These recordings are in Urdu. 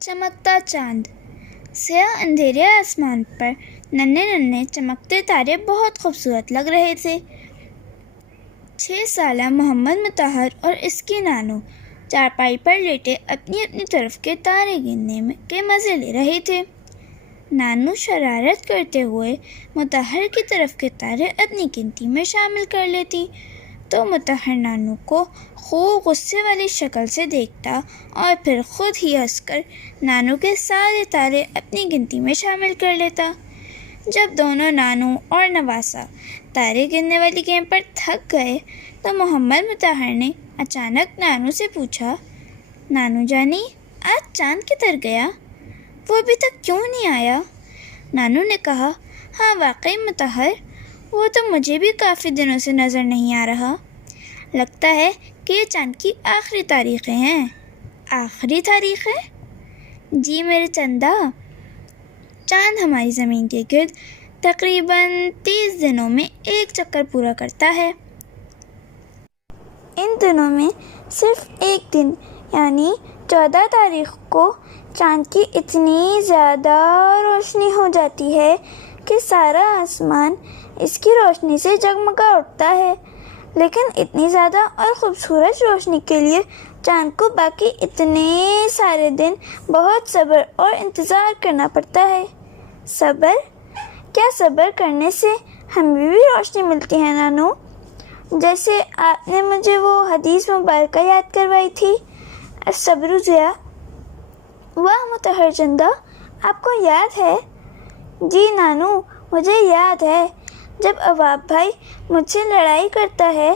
چمکتا چاند۔ سیاہ اندھیرے آسمان پر ننھے ننھے چمکتے تارے بہت خوبصورت لگ رہے تھے۔ 6 سالہ محمد مطہر اور اس کی نانو چارپائی پر لیٹے اپنی اپنی طرف کے تارے گننے کے مزے لے رہے تھے۔ نانو شرارت کرتے ہوئے مطہر کی طرف کے تارے اپنی گنتی میں شامل کر لیتی تو مطہر نانو کو خوب غصے والی شکل سے دیکھتا اور پھر خود ہی ہنس کر نانو کے سارے تارے اپنی گنتی میں شامل کر لیتا۔ جب دونوں نانو اور نواسہ تارے گننے والی گیم پر تھک گئے تو محمد مطہر نے اچانک نانو سے پوچھا، نانو جانی آج چاند کدھر گیا؟ وہ ابھی تک کیوں نہیں آیا؟ نانو نے کہا، ہاں واقعی مطہر، وہ تو مجھے بھی کافی دنوں سے نظر نہیں آ رہا۔ لگتا ہے کہ یہ چاند کی آخری تاریخیں ہیں۔ آخری تاریخیں؟ جی میرے چندا، چاند ہماری زمین کے گرد تقریباً 30 دنوں میں ایک چکر پورا کرتا ہے۔ ان دنوں میں صرف ایک دن یعنی 14 تاریخ کو چاند کی اتنی زیادہ روشنی ہو جاتی ہے کہ سارا آسمان اس کی روشنی سے جگمگا اٹھتا ہے، لیکن اتنی زیادہ اور خوبصورت روشنی کے لیے چاند کو باقی اتنے سارے دن بہت صبر اور انتظار کرنا پڑتا ہے۔ صبر؟ کیا صبر کرنے سے ہمیں بھی روشنی ملتی ہے نانو؟ جیسے آپ نے مجھے وہ حدیث مبارکہ یاد کروائی تھی، الصبر ضیاء۔ واہ مطہر چندا، آپ کو یاد ہے؟ جی نانو، مجھے یاد ہے۔ جب عواب بھائی مجھ سے لڑائی کرتا ہے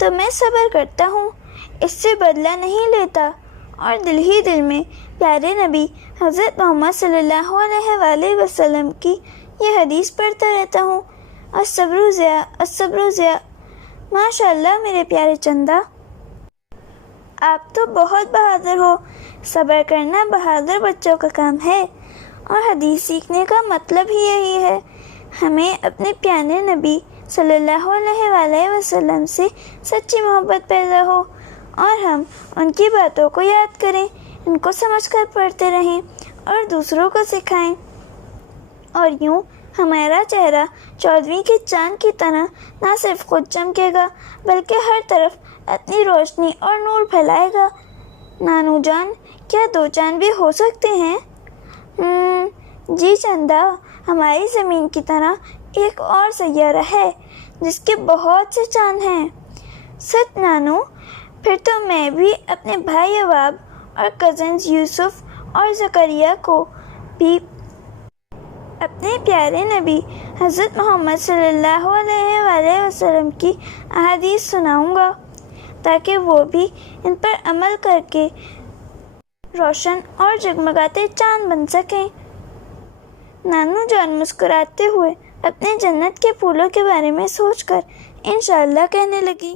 تو میں صبر کرتا ہوں، اس سے بدلہ نہیں لیتا اور دل ہی دل میں پیارے نبی حضرت محمد صلی اللہ علیہ وآلہ وسلم کی یہ حدیث پڑھتا رہتا ہوں، الصبر ضیاء، الصبر ضیاء۔ ماشاء اللہ میرے پیارے چندا، آپ تو بہت بہادر ہو۔ صبر کرنا بہادر بچوں کا کام ہے، اور حدیث سیکھنے کا مطلب ہی یہی ہے، ہمیں اپنے پیارے نبی صلی اللہ علیہ وآلہ وسلم سے سچی محبت پیدا ہو اور ہم ان کی باتوں کو یاد کریں، ان کو سمجھ کر پڑھتے رہیں اور دوسروں کو سکھائیں، اور یوں ہمارا چہرہ 14ویں کے چاند کی طرح نہ صرف خود چمکے گا بلکہ ہر طرف اپنی روشنی اور نور پھیلائے گا۔ نانو جان، کیا 2 چاند بھی ہو سکتے ہیں؟ جی چندا، ہماری زمین کی طرح ایک اور سیارہ ہے جس کے بہت سے چاند ہیں۔ سچ نانو؟ پھر تو میں بھی اپنے بھائی عواب اور کزنز یوسف اور زکریا کو بھی اپنے پیارے نبی حضرت محمد صلی اللہ علیہ وآلہ وسلم کی احادیث سناؤں گا تاکہ وہ بھی ان پر عمل کر کے روشن اور جگمگاتے چاند بن سکیں۔ نانو جان مسکراتے ہوئے اپنے جنت کے پھولوں کے بارے میں سوچ کر انشاءاللہ کہنے لگی۔